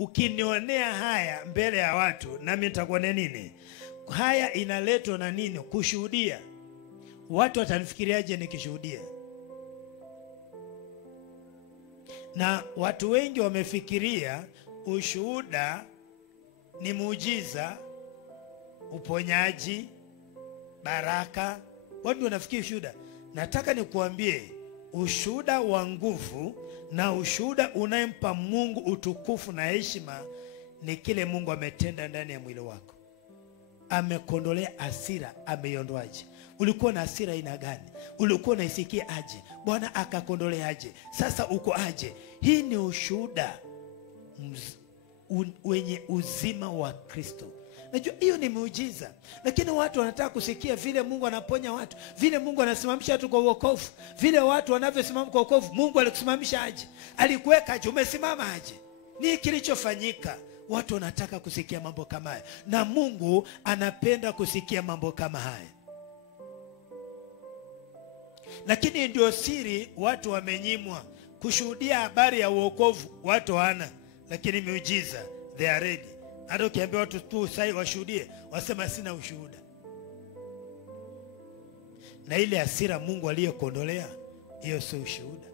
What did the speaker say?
ukinionea haya mbele ya watu, nami nitakuonea nini? Haya inaletwa na nini? Kushuhudia. Watu watanifikiriaje nikishuhudia? Na watu wengi wamefikiria ushuhuda ni muujiza, uponyaji, baraka. Watu wanafikiri ushuhuda. Nataka nikuambie, ushuhuda wa nguvu na ushuhuda unayempa Mungu utukufu na heshima ni kile Mungu ametenda ndani ya mwili wako. Amekondolea hasira, ameiondoaje? Ulikuwa na hasira aina gani? Ulikuwa unaisikia aje? Bwana akakondolea aje? Sasa uko aje? Hii ni ushuhuda wenye uzima wa Kristo. Najua hiyo ni muujiza, lakini watu wanataka kusikia vile Mungu anaponya watu, vile Mungu anasimamisha watu kwa wokovu, vile watu wanavyosimama kwa wokovu. Mungu alikusimamisha aje? Alikuweka aje? Umesimama aje? Ni kilichofanyika. Watu wanataka kusikia mambo kama haya, na Mungu anapenda kusikia mambo kama haya. Lakini ndio siri, watu wamenyimwa kushuhudia habari ya wokovu. Watu wana, lakini miujiza they are ready. Hata ukiambia watu tu sasa washuhudie, wasema sina ushuhuda. Na ile hasira Mungu aliyokondolea, hiyo sio ushuhuda.